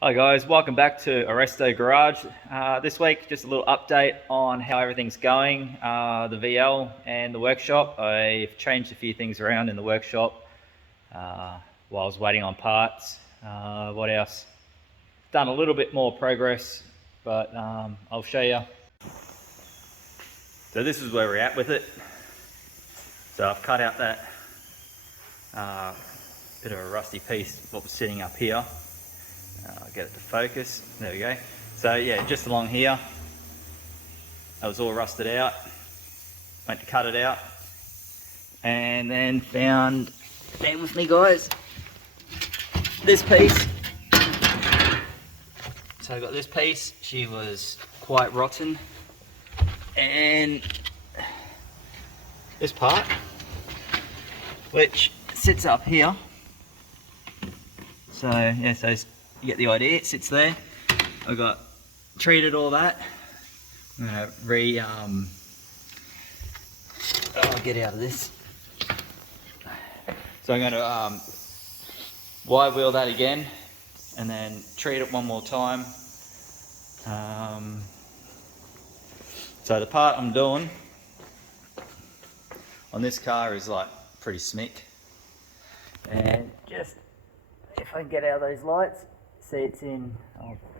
Hi guys, welcome back to ORESTO Garage. This week, just a little update on how everything's going, the VL and the workshop. I've changed a few things around in the workshop while I was waiting on parts. What else? Done a little bit more progress, but I'll show you. So this is where we're at with it. So I've cut out that bit of a rusty piece, what was sitting up here. I'll get it to focus. There we go. So yeah, just along here, that was all rusted out. Went to cut it out, and then found, stand with me guys, this piece. So I got this piece. She was quite rotten, and this part, which sits up here. So yeah, so you get the idea, it sits there. I got treated all that. I'm gonna I'll get out of this. So I'm gonna wide wheel that again and then treat it one more time. So the part I'm doing on this car is like pretty smick. And just, if I can get out of those lights, see it's in,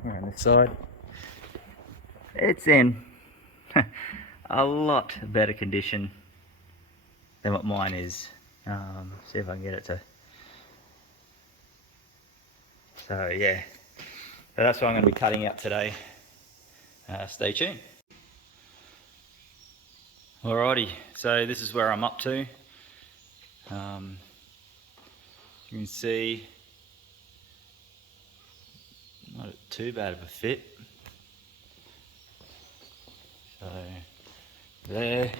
here on this side, it's in a lot better condition than what mine is. See if I can get it to, so yeah, so that's what I'm going to be cutting out today. Stay tuned. Alrighty, so this is where I'm up to. You can see not too bad of a fit. So there,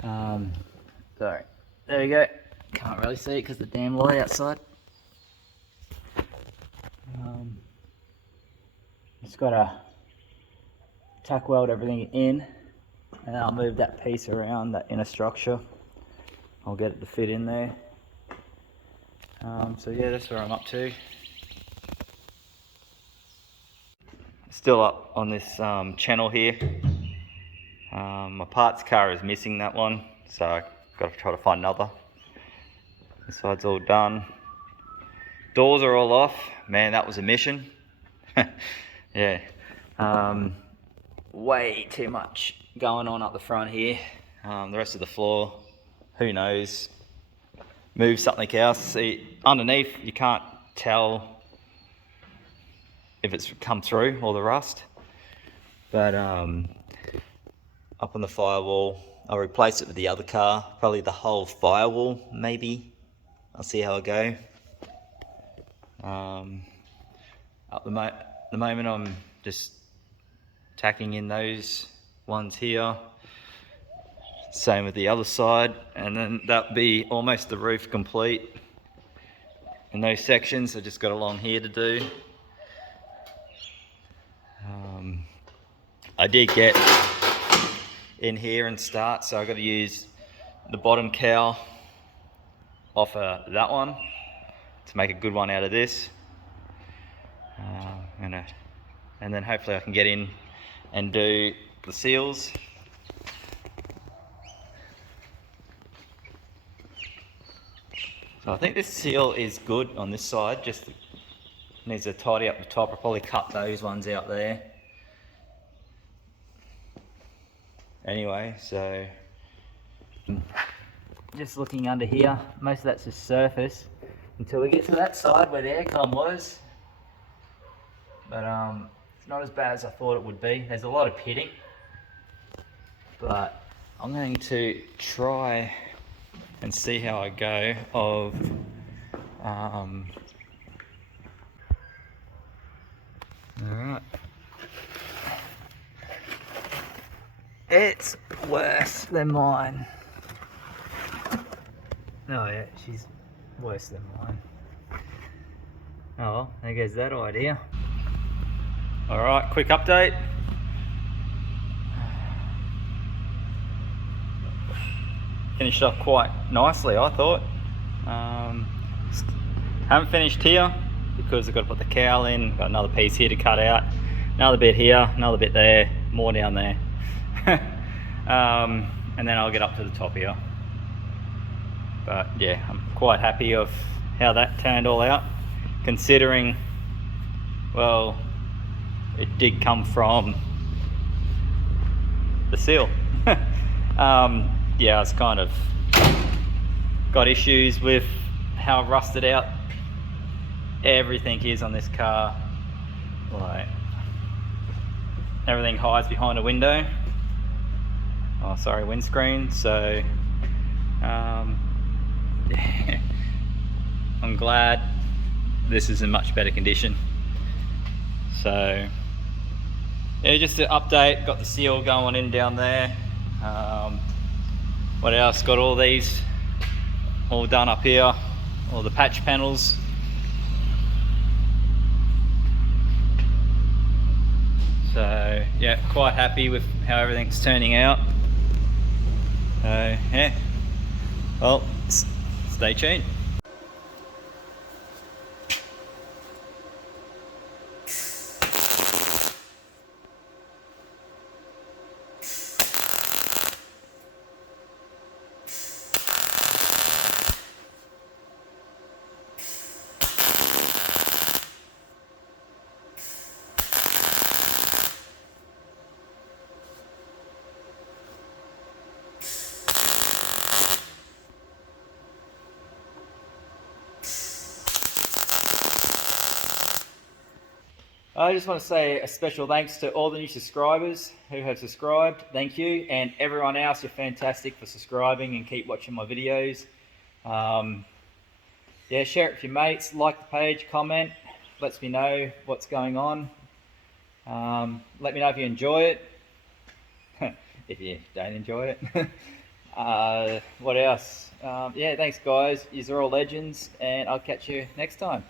sorry, there you go. Can't really see it because the damn light outside. Just got to tack weld everything in, and I'll move that piece around, that inner structure. I'll get it to fit in there. So yeah, that's where I'm up to. Still up on this channel here. My parts car is missing that one, so I've got to try to find another. This side's all done. Doors are all off. Man, that was a mission. Yeah. Way too much going on up the front here. The rest of the floor, who knows? Move something else. See, underneath you can't tell if it's come through all the rust, but up on the firewall, I'll replace it with the other car, probably the whole firewall maybe. I'll see how I go. At the moment I'm just tacking in those ones here, same with the other side, and then that'll be almost the roof complete in those sections. I just got along here to do. I did get in here and start, so I got to use the bottom cowl off of that one to make a good one out of this. And then hopefully I can get in and do the seals. So I think this seal is good on this side, just needs to tidy up the top. I'll probably cut those ones out there. Anyway, so just looking under here, most of that's just surface until we get to that side where the aircon was. But it's not as bad as I thought it would be. There's a lot of pitting, but I'm going to try and see how I go of alright. It's worse than mine. Oh yeah, she's worse than mine. Oh well, there goes that idea. Alright, quick update. Finished up quite nicely, I thought. Haven't finished here. because I've got to put the cowl in. Got another piece here to cut out, another bit here, another bit there, more down there. And then I'll get up to the top here. But yeah, I'm quite happy of how that turned all out, considering, well, it did come from the seal. Yeah, it's kind of got issues with how rusted out everything is on this car. Like, everything hides behind a window. Oh, sorry, windscreen. So yeah, I'm glad this is in much better condition. So yeah, just to update, got the seal going in down there. What else? Got all these all done up here, all the patch panels. So yeah, quite happy with how everything's turning out. So yeah, well, stay tuned. I just want to say a special thanks to all the new subscribers who have subscribed. Thank you. And everyone else, you're fantastic for subscribing and keep watching my videos. Yeah, share it with your mates, like the page, comment, lets me know what's going on. Let me know if you enjoy it. If you don't enjoy it. What else? Yeah, thanks guys. Yous are all legends, and I'll catch you next time.